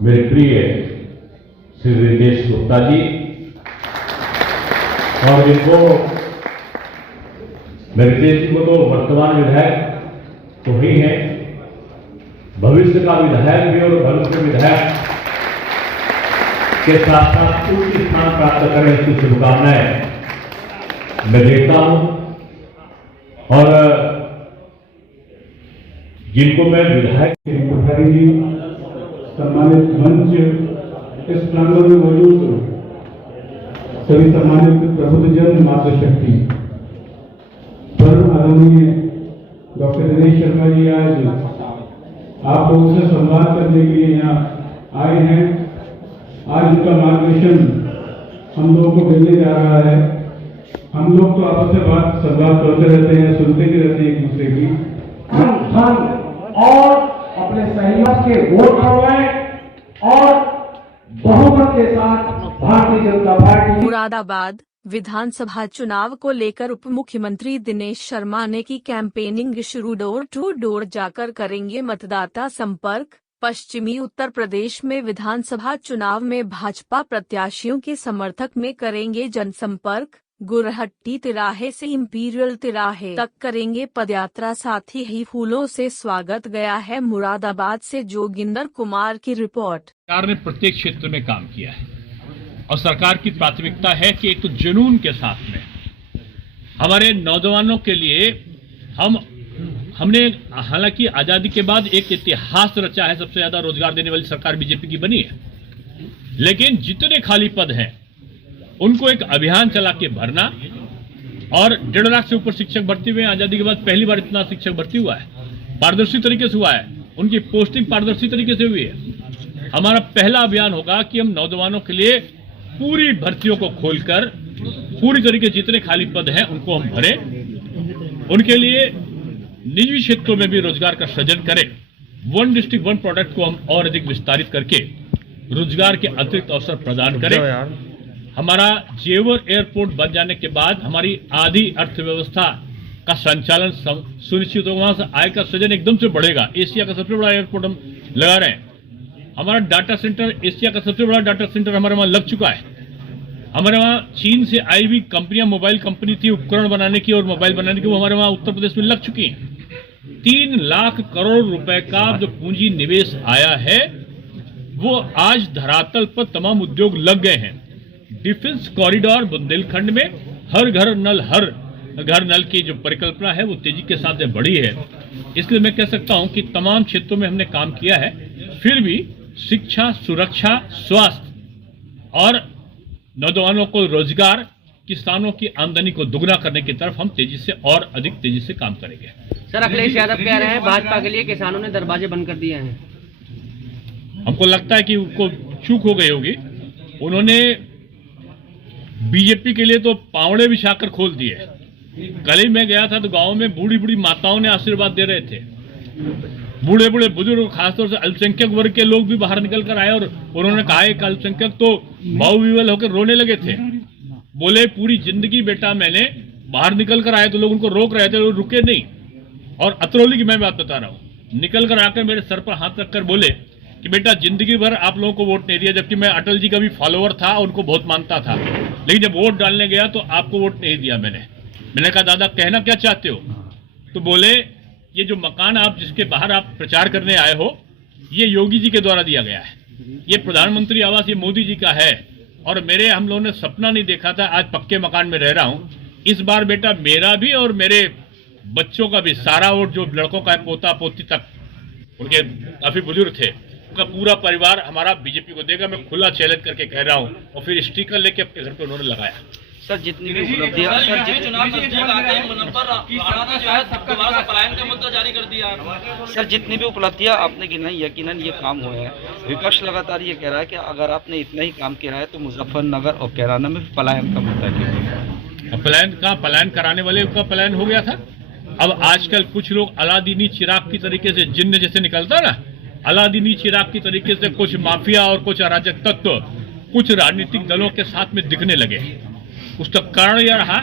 मेरे प्रिय श्री रितेश गुप्ता जी और इनको रितेश जी को तो वर्तमान विधायक तो ही है, भविष्य का विधायक भी और भविष्य विधायक के साथ साथ उच्च स्थान प्राप्त करें इसकी शुभकामनाएं मैं देता हूं। और जिनको मैं विधायक जी सम्मानित मंच इस प्रांगण में मौजूद सभी सम्मानित प्रबुद्धजन मातृशक्ति पर आदरणीय डॉक्टर दिनेश शर्मा जी आज आप लोगों से संवाद करने के लिए यहाँ आए हैं। आज उनका मार्गदर्शन हम लोगों को मिलने जा रहा है। हम लोग तो आपस में संवाद करते रहते हैं, सुनते भी रहते हैं एक दूसरे की। और अपने सहयोग के वोट करवाएं और बहुमत के साथ भारतीय जनता पार्टी। मुरादाबाद विधानसभा चुनाव को लेकर उप मुख्यमंत्री दिनेश शर्मा ने की कैंपेनिंग शुरू। डोर टू डोर जाकर करेंगे मतदाता संपर्क। पश्चिमी उत्तर प्रदेश में विधानसभा चुनाव में भाजपा प्रत्याशियों के समर्थक में करेंगे जनसंपर्क। गुरहट्टी तिराहे से इंपीरियल तिराहे तक करेंगे पदयात्रा। साथ ही फूलों से स्वागत गया है। मुरादाबाद से जोगिंदर कुमार की रिपोर्ट। सरकार ने प्रत्येक क्षेत्र में काम किया है और सरकार की प्राथमिकता है कि एक तो जुनून के साथ में हमारे नौजवानों के लिए हमने हालांकि आजादी के बाद एक इतिहास रचा है। सबसे ज्यादा रोजगार देने वाली सरकार बीजेपी की बनी है, लेकिन जितने खाली पद हैं उनको एक अभियान चला के भरना। और 1.5 लाख से ऊपर शिक्षक भर्ती हुए। आजादी के बाद पहली बार इतना शिक्षक भर्ती हुआ है, पारदर्शी तरीके से हुआ है। उनकी पोस्टिंग पारदर्शी तरीके से हुई है। हमारा पहला अभियान होगा कि हम नौजवानों के लिए पूरी भर्तियों को खोलकर पूरी तरीके जितने खाली पद हैं उनको हम भरें। उनके लिए निजी क्षेत्रों में भी रोजगार का सृजन करें। वन डिस्ट्रिक्ट वन प्रोडक्ट को हम और अधिक विस्तारित करके रोजगार के अतिरिक्त अवसर प्रदान करें। हमारा जेवर एयरपोर्ट बन जाने के बाद हमारी आधी अर्थव्यवस्था का संचालन सुनिश्चित होगा। वहां से आय का सृजन एकदम से बढ़ेगा। एशिया का सबसे बड़ा एयरपोर्ट हम लगा रहे हैं। हमारा डाटा सेंटर, एशिया का सबसे बड़ा डाटा सेंटर हमारे वहां लग चुका है। हमारे वहां चीन से आई हुई कंपनियां, मोबाइल कंपनी थी उपकरण बनाने की और मोबाइल बनाने की, वो हमारे वहां उत्तर प्रदेश में लग चुकी हैं। 3 लाख करोड़ रुपए का जो पूंजी निवेश आया है वो आज धरातल पर तमाम उद्योग लग गए हैं। डिफेंस कॉरिडोर बुंदेलखंड में हर घर नल की जो परिकल्पना है वो तेजी के साथ बढ़ी है। इसलिए मैं कह सकता हूं कि तमाम क्षेत्रों में हमने काम किया है। फिर भी शिक्षा, सुरक्षा, स्वास्थ्य और नौजवानों को रोजगार, किसानों की आमदनी को दुगना करने की तरफ हम तेजी से और अधिक तेजी से काम करेंगे। सर, अखिलेश यादव कह रहे हैं भाजपा के लिए किसानों ने दरवाजे बंद कर दिए हैं। हमको लगता है कि उनको चूक हो गई होगी। उन्होंने बीजेपी के लिए तो पावड़े बिछाकर खोल दिए। कल ही मैं गया था तो गांव में बूढ़ी बूढ़ी माताओं ने आशीर्वाद दे रहे थे। बूढ़े बूढ़े बुजुर्ग, खासतौर से अल्पसंख्यक वर्ग के लोग भी बाहर निकल कर आए और उन्होंने कहा एक अल्पसंख्यक तो भावविवल होकर रोने लगे थे। बोले पूरी जिंदगी बेटा मैंने बाहर निकल कर आए तो लोग उनको रोक रहे थे, लोग रुके नहीं। और अतरौली की मैं बात बता रहा हूँ, निकल कर आकर मेरे सर पर हाथ रखकर बोले कि बेटा जिंदगी भर आप लोगों को वोट नहीं दिया, जबकि मैं अटल जी का भी फॉलोअर था, उनको बहुत मानता था, लेकिन जब वोट डालने गया तो आपको वोट नहीं दिया मैंने कहा दादा कहना क्या चाहते हो? तो बोले ये जो मकान आप जिसके बाहर आप प्रचार करने आए हो ये योगी जी के द्वारा दिया गया है, ये प्रधानमंत्री आवास ये मोदी जी का है और हम लोगों ने सपना नहीं देखा था, आज पक्के मकान में रह रहा हूँ। इस बार बेटा मेरा भी और मेरे बच्चों का भी सारा वोट, जो लड़कों का है पोता पोती तक, उनके काफी बुजुर्ग थे, उनका पूरा परिवार हमारा बीजेपी को देगा। मैं खुला चैलेंज करके कह रहा हूँ। और फिर स्टिकर लेके अपने घर पे उन्होंने लगाया। सर, जितनी भी उपलब्धियां सर जितनी भी उपलब्धियां आपने गिनाई, यकीनन ये काम हुए हैं। विपक्ष लगातार ये कह रहा है कि अगर आपने इतना ही काम किया है तो मुजफ्फरनगर और कैराना में पलायन का मुद्दा क्यों? पलायन कराने वाले का पलायन हो गया था। अब आजकल कुछ लोग अलादीनी चिराग की तरीके से, जिन्न जैसे निकलता ना, अलादीनी चिराग की तरीके से कुछ माफिया और कुछ अराजक तत्व कुछ राजनीतिक दलों के साथ में दिखने लगे। उसका कारण यह रहा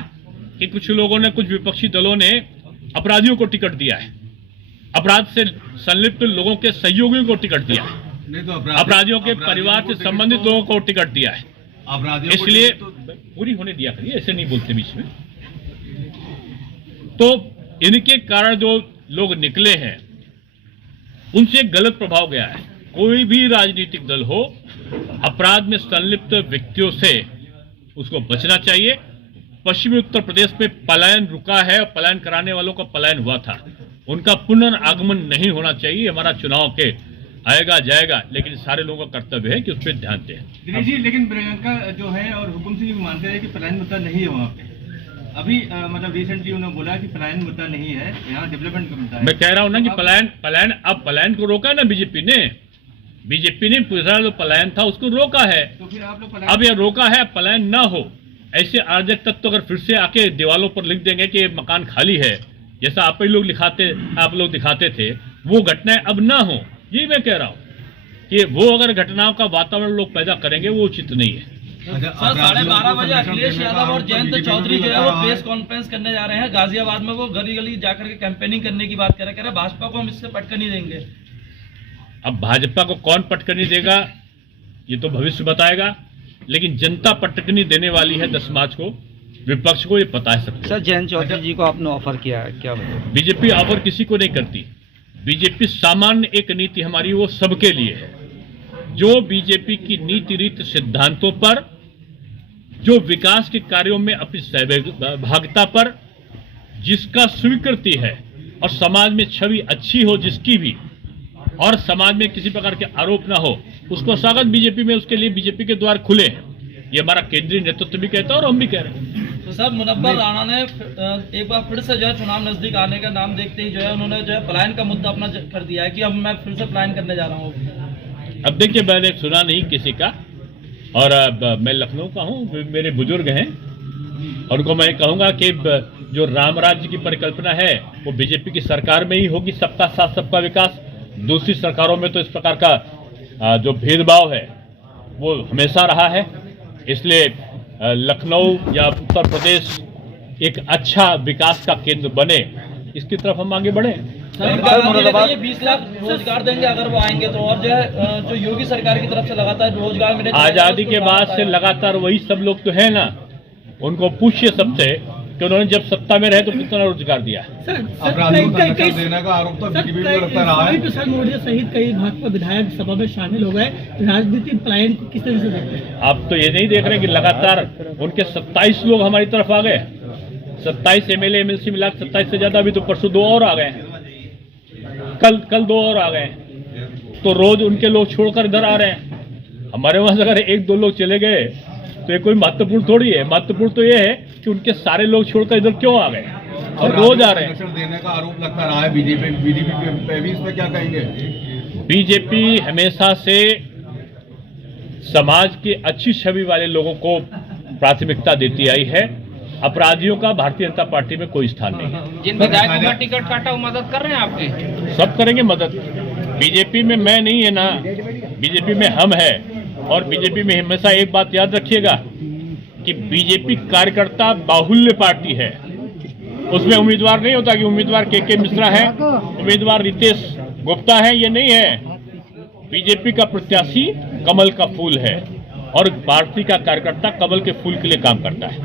कि कुछ लोगों ने, कुछ विपक्षी दलों ने अपराधियों को टिकट दिया है, अपराध से संलिप्त लोगों के सहयोगियों को टिकट दिया है। नहीं तो अपराधियों के परिवार से संबंधित लोगों को टिकट दिया है। अपराधियों को इसलिए तो- पूरी होने दिया करिए, ऐसे नहीं बोलते बीच में। तो इनके कारण जो लोग निकले हैं उनसे गलत प्रभाव गया है। कोई भी राजनीतिक दल हो, अपराध में संलिप्त व्यक्तियों से उसको बचना चाहिए। पश्चिमी उत्तर प्रदेश में पलायन रुका है और पलायन कराने वालों का पलायन हुआ था, उनका पुनर्आगमन नहीं होना चाहिए। हमारा चुनाव के आएगा जाएगा, लेकिन सारे लोगों का कर्तव्य है कि उस पर ध्यान दें। दिनेश जी, लेकिन प्रियंका जो है और हुकुम सिंह भी मानते हैं कि पलायन मुद्दा नहीं है वहाँ पे। अभी मतलब रिसेंटली उन्होंने बोला कि पलायन मुद्दा नहीं है, यहाँ डेवलपमेंट का मुद्दा है। मैं कह रहा हूं ना कि पलायन को रोका ना बीजेपी ने पूरा जो पलायन था उसको रोका है। तो फिर आप लोग अब ये रोका है, पलायन ना हो। ऐसे अराजक तत्व अगर फिर से आके दीवालों पर लिख देंगे कि मकान खाली है, जैसा आप लोग दिखाते थे, वो घटनाएं अब ना हो। यही मैं कह रहा हूं कि वो अगर घटनाओं का वातावरण लोग पैदा करेंगे वो उचित नहीं है। सर 12:30 बजे अखिलेश यादव और जयंत चौधरी जो है वो प्रेस कॉन्फ्रेंस करने जा रहे हैं गाजियाबाद में। वो गली गली जाकर के कैंपेनिंग करने की बात कह रहे हैं भाजपा को हम इससे पटकनी देंगे। अब भाजपा को कौन पटकनी देगा ये तो भविष्य बताएगा, लेकिन जनता पटकनी देने वाली है 10 मार्च को। विपक्ष को ये पता है सबको। सर जयंत चौधरी जी को आपने ऑफर किया है, क्या बताएं? बीजेपी ऑफर किसी को नहीं करती। बीजेपी सामान्य एक नीति हमारी वो सबके लिए है। जो बीजेपी की नीति रीति सिद्धांतों पर, जो विकास के कार्यों में अपनी सहभागिता पर जिसका स्वीकृति है और समाज में छवि अच्छी हो जिसकी भी, और समाज में किसी प्रकार के आरोप ना हो, उसको स्वागत बीजेपी में, उसके लिए बीजेपी के द्वार खुले हैं। ये हमारा केंद्रीय नेतृत्व भी कहता है और हम भी कह रहे हैं। तो साहब मुनव्वर राणा ने एक बार फिर से जो है चुनाव नजदीक आने का नाम देखते ही जो है उन्होंने जो है पलायन का मुद्दा अपना कर दिया है कि अब मैं फिर से पलायन करने जा रहा हूँ। अब देखिए, मैंने सुना नहीं किसी का, और मैं लखनऊ का हूँ, मेरे बुजुर्ग हैं, और उनको मैं कहूँगा कि जो राम राज्य की परिकल्पना है वो बीजेपी की सरकार में ही होगी, सबका साथ सबका विकास। दूसरी सरकारों में तो इस प्रकार का जो भेदभाव है वो हमेशा रहा है। इसलिए लखनऊ या उत्तर प्रदेश एक अच्छा विकास का केंद्र बने, इसकी तरफ हम आगे बढ़े। 20 लाख रोजगार देंगे अगर वो आएंगे तो, और जो है जो योगी सरकार की तरफ से लगातार रोजगार मिले। आजादी के बाद से लगातार वही सब लोग तो है ना, उनको पूछिए सबसे कि उन्होंने जब सत्ता में रहे तो कितना रोजगार दिया है। अपराधियों को संरक्षण देने का आरोप तो बीजेपी को लगता रहा है। प्रसाद मौर्य सहित कई भाजपा विधायक सभा में शामिल हो गए। राजनीतिक पलायन को किस तरह से देखते हैं? आप तो ये नहीं देख रहे कि लगातार उनके 27 लोग हमारी तरफ आ गए। 27 एमएलए एमएलसी मिला 27 से ज्यादा। अभी तो परसों 2 और आ गए हैं, कल 2 और आ गए हैं। तो रोज उनके लोग छोड़कर इधर आ रहे हैं। हमारे वहां से अगर 1-2 लोग चले गए तो ये कोई महत्वपूर्ण थोड़ी है। महत्वपूर्ण तो ये है कि उनके सारे लोग छोड़कर इधर क्यों आ गए और रोज आ रहे हैं। संरक्षण देने का आरोप लगता रहा है बीजेपी पे भी, इस पर क्या कहेंगे? बीजेपी हमेशा से समाज की अच्छी छवि वाले लोगों को प्राथमिकता देती आई है। अपराधियों का भारतीय जनता पार्टी में कोई स्थान नहीं है। जिन विधायकों का टिकट काटा वो मदद कर रहे हैं आपके? सब करेंगे मदद। बीजेपी में मैं नहीं है ना, बीजेपी में हम है। और बीजेपी में हमेशा एक बात याद रखिएगा कि बीजेपी कार्यकर्ता बाहुल्य पार्टी है। उसमें उम्मीदवार नहीं होता कि उम्मीदवार के मिश्रा है, उम्मीदवार रितेश गुप्ता है, ये नहीं है। बीजेपी का प्रत्याशी कमल का फूल है और पार्टी का कार्यकर्ता कमल के फूल के लिए काम करता है।